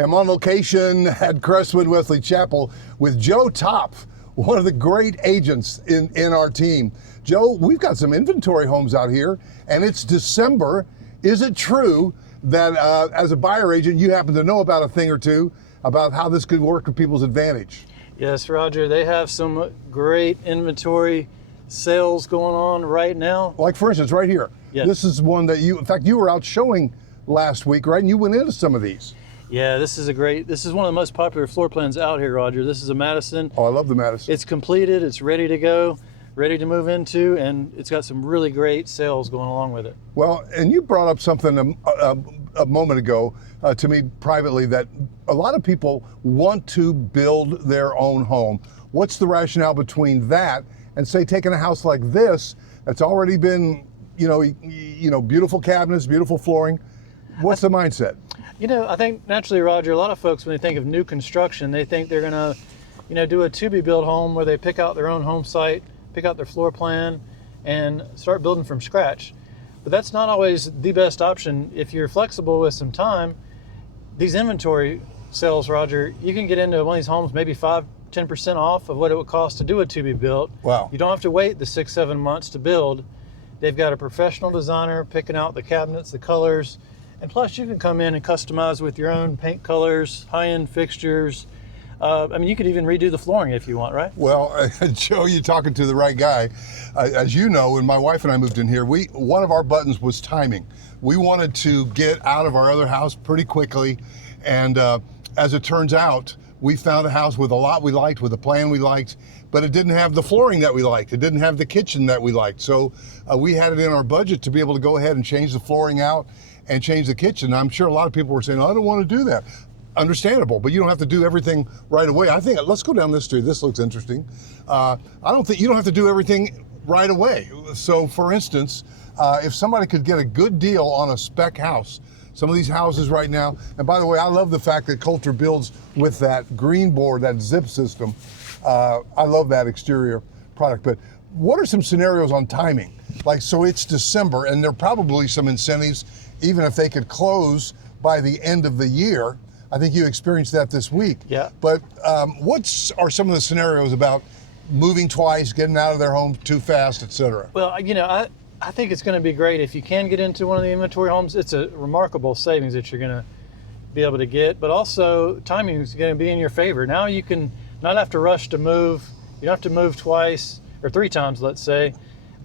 I'm on location at Cresswind Wesley Chapel with Joe Topp, one of the great agents in our team. Joe, we've got some inventory homes out here, and it's December. Is it true that as a buyer agent, you happen to know about a thing or two about how this could work to people's advantage? Yes, Roger, they have some great inventory sales going on right now. Like, for instance, right here. Yes. This is one that in fact, you were out showing last week, right? And you went into some of these. Yeah, this is one of the most popular floor plans out here, Roger. This is a Madison. Oh, I love the Madison. It's completed, it's ready to go, ready to move into, and it's got some really great sales going along with it. Well, and you brought up something a moment ago to me privately, that a lot of people want to build their own home. What's the rationale between that and, say, taking a house like this that's already been, beautiful cabinets, beautiful flooring? What's the mindset? I think naturally, Roger, a lot of folks, when they think of new construction, they think they're gonna, do a to-be-built home where they pick out their own home site, pick out their floor plan, and start building from scratch. But that's not always the best option. If you're flexible with some time, these inventory sales, Roger, you can get into one of these homes maybe 5-10% off of what it would cost to do a to-be-built. Wow. You don't have to wait the 6-7 months to build. They've got a professional designer picking out the cabinets, the colors, and plus you can come in and customize with your own paint colors, high-end fixtures. You could even redo the flooring if you want, right? Well, Joe, you're talking to the right guy. As you know, when my wife and I moved in here, one of our buttons was timing. We wanted to get out of our other house pretty quickly, and as it turns out, we found a house with a lot we liked, with a plan we liked, but it didn't have the flooring that we liked. It didn't have the kitchen that we liked. So we had it in our budget to be able to go ahead and change the flooring out and change the kitchen. I'm sure a lot of people were saying, I don't want to do that. Understandable, but you don't have to do everything right away. I think, let's go down this street. This looks interesting. I don't think you don't have to do everything right away. So for instance, if somebody could get a good deal on a spec house, some of these houses right now, and by the way, I love the fact that Coulter builds with that green board, that zip system. I love that exterior product, but what are some scenarios on timing? Like, so it's December, and there are probably some incentives, even if they could close by the end of the year. I think you experienced that this week. Yeah. But what are some of the scenarios about moving twice, getting out of their home too fast, et cetera? Well, I think it's going to be great if you can get into one of the inventory homes. It's a remarkable savings that you're going to be able to get, but also timing is going to be in your favor. Now you can not have to rush to move. You don't have to move twice or 3 times, let's say,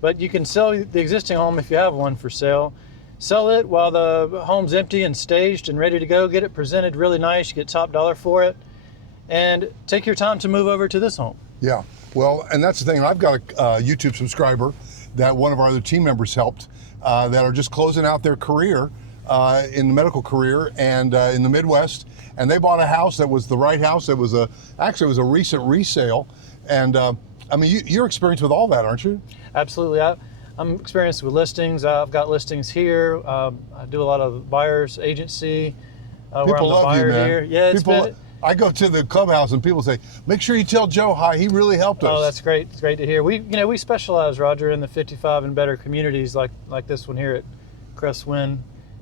but you can sell the existing home if you have one for sale. Sell it while the home's empty and staged and ready to go. Get it presented really nice. You get top dollar for it, and take your time to move over to this home. Yeah, well, and that's the thing. I've got a YouTube subscriber that one of our other team members helped that are just closing out their career in the medical career and in the Midwest, and they bought a house that was the right house. It was actually it was a recent resale, and you're experienced with all that, aren't you? Absolutely. I'm experienced with listings. I've got listings here. I do a lot of buyers agency. People love you, man. Here. Yeah, I go to the clubhouse and people say, "Make sure you tell Joe hi. He really helped us." Oh, that's great. It's great to hear. We specialize, Roger, in the 55 and better communities like this one here at Cresswind.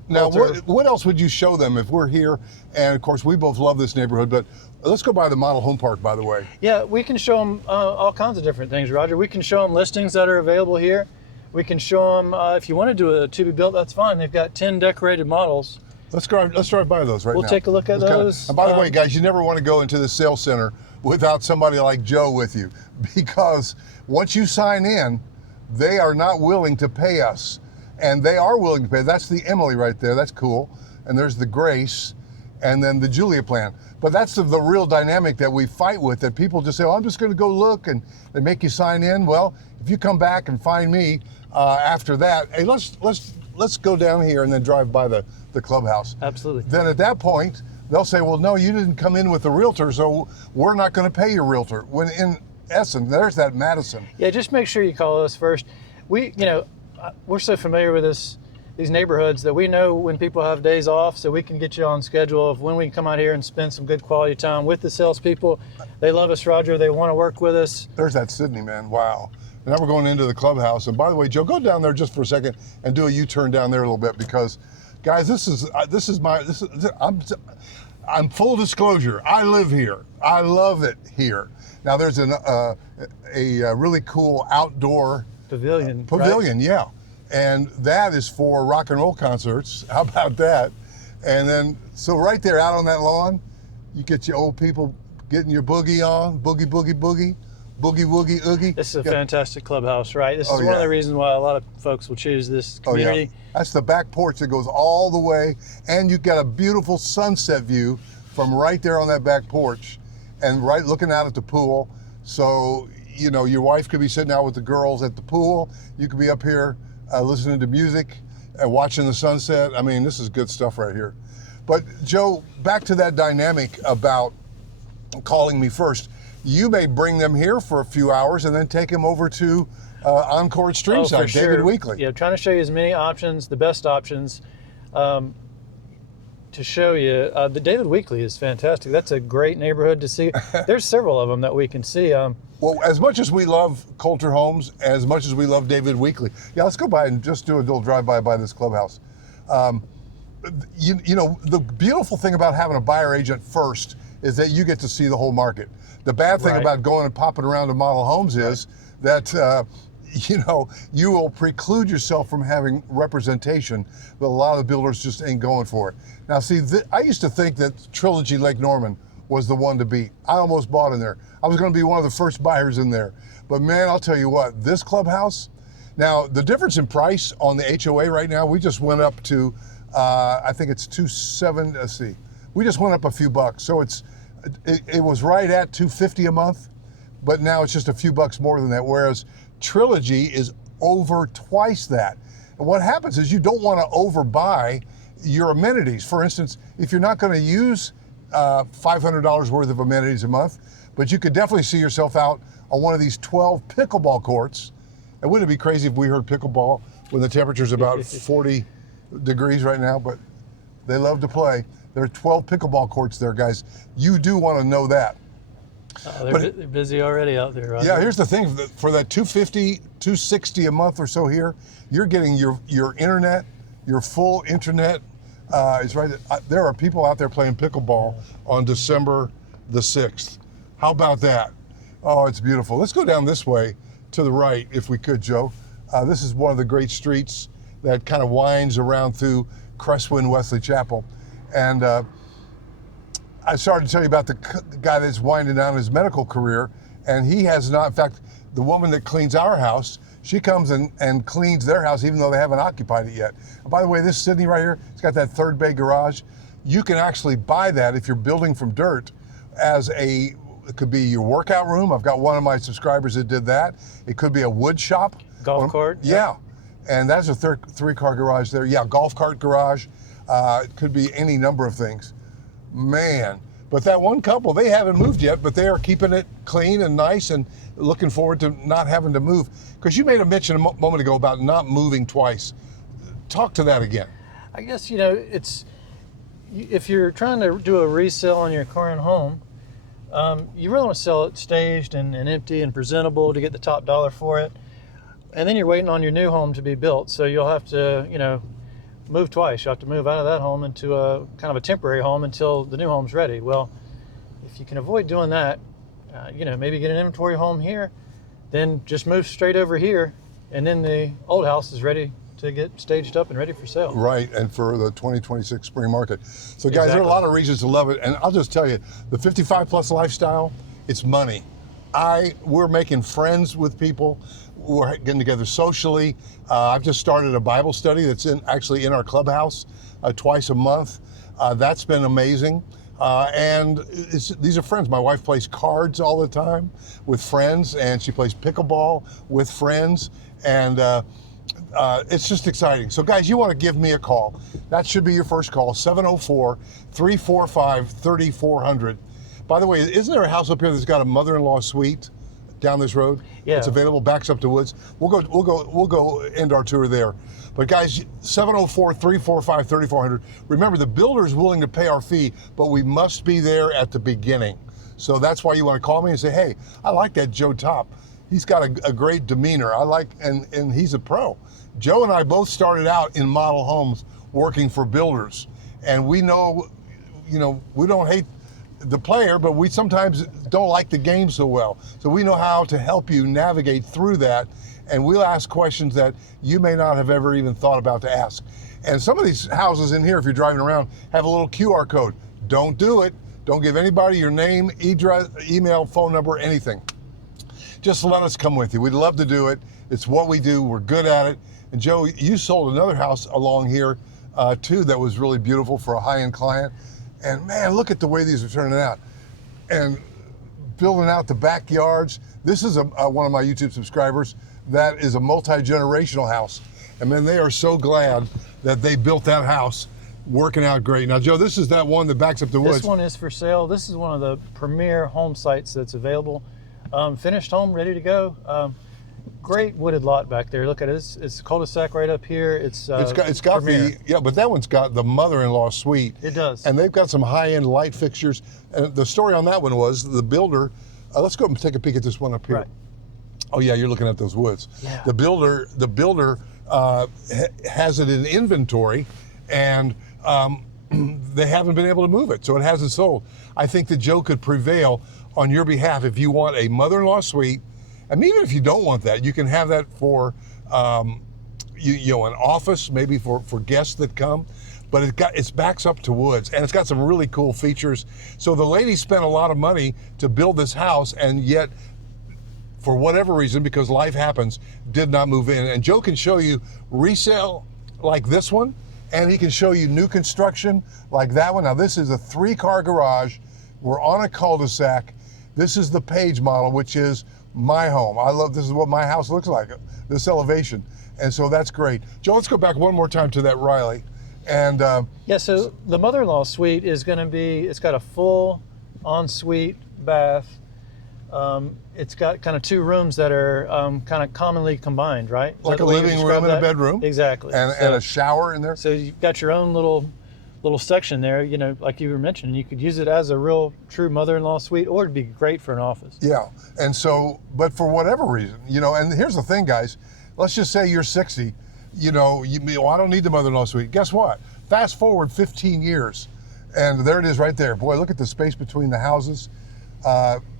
Now, what else would you show them if we're here? And of course, we both love this neighborhood, but let's go by the model home park, by the way. Yeah, we can show them all kinds of different things, Roger. We can show them listings that are available here. We can show them, if you want to do a to-be-built, that's fine. They've got 10 decorated models. Let's drive by those right now. We'll take a look at those. And by the way, guys, you never want to go into the sales center without somebody like Joe with you, because once you sign in, they are not willing to pay us. And they are willing to pay. That's the Emily right there. That's cool. And there's the Grace, and then the Julia plan. But that's the real dynamic that we fight with, that people just say, oh, I'm just going to go look, and they make you sign in. Well, if you come back and find me after that, hey, let's go down here and then drive by the clubhouse. Absolutely. Then at that point, they'll say, well, no, you didn't come in with the realtor, so we're not going to pay your realtor. When in essence, there's that Madison. Yeah, just make sure you call us first. We're so familiar with these neighborhoods that we know when people have days off, so we can get you on schedule of when we can come out here and spend some good quality time with the salespeople. They love us, Roger. They want to work with us. There's that Sydney, man. Wow. And now we're going into the clubhouse. And by the way, Joe, go down there just for a second and do a U-turn down there a little bit, because, guys, I'm full disclosure. I live here. I love it here. Now there's a really cool outdoor Pavilion. pavilion, yeah, and that is for rock and roll concerts. How about that? And then so right there out on that lawn, you get your old people getting your boogie on, boogie boogie boogie, boogie woogie oogie. This is a fantastic clubhouse, right? This is Oh, one of yeah. the reasons why a lot of folks will choose this community. Oh, yeah. That's the back porch that goes all the way, and you've got a beautiful sunset view from right there on that back porch, and right looking out at the pool. So, you know, your wife could be sitting out with the girls at the pool. You could be up here listening to music and watching the sunset. I mean, this is good stuff right here. But Joe, back to that dynamic about calling me first. You may bring them here for a few hours and then take them over to Encore at Streamside, for David sure. Weekley. Yeah, trying to show you as many options, the best options, to show you. The David Weekley is fantastic. That's a great neighborhood to see. There's several of them that we can see. Well, as much as we love Coulter Homes, as much as we love David Weekley, yeah, let's go by and just do a little drive-by by this clubhouse. You know, the beautiful thing about having a buyer agent first is that you get to see the whole market. The bad thing about going and popping around to model homes is that, you know, you will preclude yourself from having representation, but a lot of the builders just ain't going for it. Now, see, I used to think that Trilogy Lake Norman was the one to beat. I almost bought in there. I was going to be one of the first buyers in there. But man, I'll tell you what, this clubhouse, now the difference in price on the HOA right now, we just went up to, I think it's 270, let's see. We just went up a few bucks. So it was right at $250 a month, but now it's just a few bucks more than that. Whereas Trilogy is over twice that. And what happens is you don't want to overbuy your amenities. For instance, if you're not going to use $500 worth of amenities a month, but you could definitely see yourself out on one of these 12 pickleball courts. And wouldn't it be crazy if we heard pickleball when the temperature's about 40 degrees right now, but they love to play. There are 12 pickleball courts there, guys. You do want to know that. They're busy already out there, right? Yeah, here's the thing. For that $250, $260 a month or so here, you're getting your internet, your full internet. It's right. There are people out there playing pickleball on December the 6th. How about that? Oh, it's beautiful. Let's go down this way to the right, if we could, Joe. This is one of the great streets that kind of winds around through Cresswind Wesley Chapel. And I started to tell you about the guy that's winding down his medical career, and he has not, in fact, the woman that cleans our house, she comes and cleans their house even though they haven't occupied it yet. And by the way, this Sydney right here, it's got that third bay garage. You can actually buy that if you're building from dirt as it could be your workout room. I've got one of my subscribers that did that. It could be a wood shop. Golf cart. Yeah. And that's a three-car garage there. Yeah, golf cart garage. It could be any number of things. Man, but that one couple, they haven't moved yet, but they are keeping it clean and nice and looking forward to not having to move. Because you made a mention a moment ago about not moving twice. Talk to that again. I guess, you know, if you're trying to do a resale on your current home, you really want to sell it staged and empty and presentable to get the top dollar for it. And then you're waiting on your new home to be built. So you'll have to, you know, move twice. You have to move out of that home into a kind of a temporary home until the new home's ready. Well, if you can avoid doing that, you know, maybe get an inventory home here, then just move straight over here, and then the old house is ready to get staged up and ready for sale. Right, and for the 2026 spring market. So guys, there are a lot of reasons to love it, and I'll just tell you, the 55 plus lifestyle, it's money. We're making friends with people. We're getting together socially. I've just started a Bible study that's actually in our clubhouse twice a month. That's been amazing. And these are friends. My wife plays cards all the time with friends, and she plays pickleball with friends. And it's just exciting. So guys, you want to give me a call. That should be your first call, 704-345-3400. By the way, isn't there a house up here that's got a mother-in-law suite down this road? Yeah. It's available, backs up to woods. We'll go end our tour there. But guys, 704-345-3400. Remember, the builder is willing to pay our fee, but we must be there at the beginning. So that's why you want to call me and say, hey, I like that Joe Topp. He's got a great demeanor. And he's a pro. Joe and I both started out in model homes working for builders. And we know, we don't hate the player, but we sometimes don't like the game so well. So we know how to help you navigate through that, and we'll ask questions that you may not have ever even thought about to ask. And some of these houses in here, if you're driving around, have a little QR code. Don't do it. Don't give anybody your name, address, email, phone number, anything. Just let us come with you. We'd love to do it. It's what we do. We're good at it. And Joe, you sold another house along here too that was really beautiful for a high-end client. And man, look at the way these are turning out. And building out the backyards. This is one of my YouTube subscribers that is a multi-generational house. And man, they are so glad that they built that house, working out great. Now, Joe, this is that one that backs up the woods. This one is for sale. This is one of the premier home sites that's available. Finished home, ready to go. Great wooded lot back there. Look at it. It's a cul-de-sac right up here. It's got premier. But that one's got the mother-in-law suite. It does. And they've got some high-end light fixtures. And the story on that one was the builder. Let's go and take a peek at this one up here. Right. Oh yeah, you're looking at those woods. Yeah. The builder has it in inventory, and they haven't been able to move it, so it hasn't sold. I think that Joe could prevail on your behalf if you want a mother-in-law suite, and even if you don't want that, you can have that for an office, maybe for guests that come. But it backs up to woods, and it's got some really cool features. So the lady spent a lot of money to build this house, and yet, for whatever reason, because life happens, did not move in. And Joe can show you resale like this one, and he can show you new construction like that one. Now this is a 3-car garage. We're on a cul-de-sac. This is the Page model, which is my home. This is what my house looks like, this elevation. And so that's great. Joe, let's go back one more time to that Riley. And yeah, so the mother-in-law suite is going to be, it's got a full ensuite bath. It's got kind of 2 rooms that are kind of commonly combined, right? Like a living room and a bedroom. Exactly. And a shower in there. So you've got your own little section there, like you were mentioning. You could use it as a real true mother-in-law suite, or it'd be great for an office. Yeah, and so, but for whatever reason, and here's the thing, guys, let's just say you're 60, I don't need the mother-in-law suite. Guess what? Fast forward 15 years, and there it is right there. Boy, look at the space between the houses.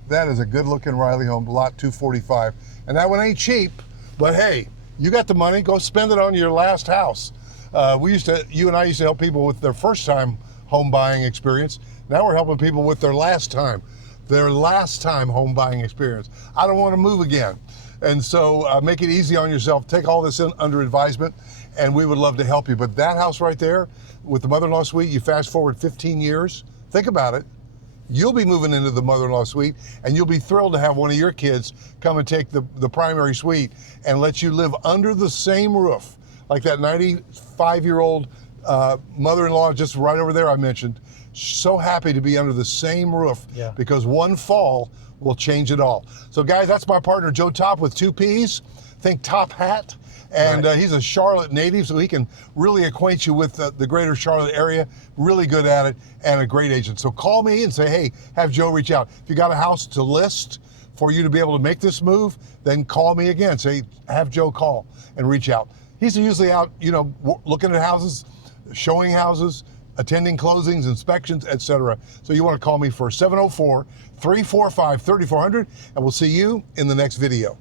That is a good-looking Riley home, lot 245. And that one ain't cheap, but hey, you got the money, go spend it on your last house. You and I used to help people with their first-time home buying experience. Now we're helping people with their last time home buying experience. I don't want to move again. And so make it easy on yourself. Take all this in under advisement, and we would love to help you. But that house right there with the mother-in-law suite, you fast forward 15 years, think about it. You'll be moving into the mother-in-law suite, and you'll be thrilled to have one of your kids come and take the primary suite and let you live under the same roof, like that 95-year-old mother-in-law just right over there I mentioned. So happy to be under the same roof, because one fall will change it all. So guys, that's my partner Joe Topp with 2 P's. Think Top Hat. And he's a Charlotte native, so he can really acquaint you with the greater Charlotte area. Really good at it, and a great agent. So call me and say, hey, have Joe reach out. If you got a house to list for you to be able to make this move, then call me again. Say, have Joe call and reach out. He's usually out, looking at houses, showing houses, attending closings, inspections, etc. So you want to call me for 704-345-3400, and we'll see you in the next video.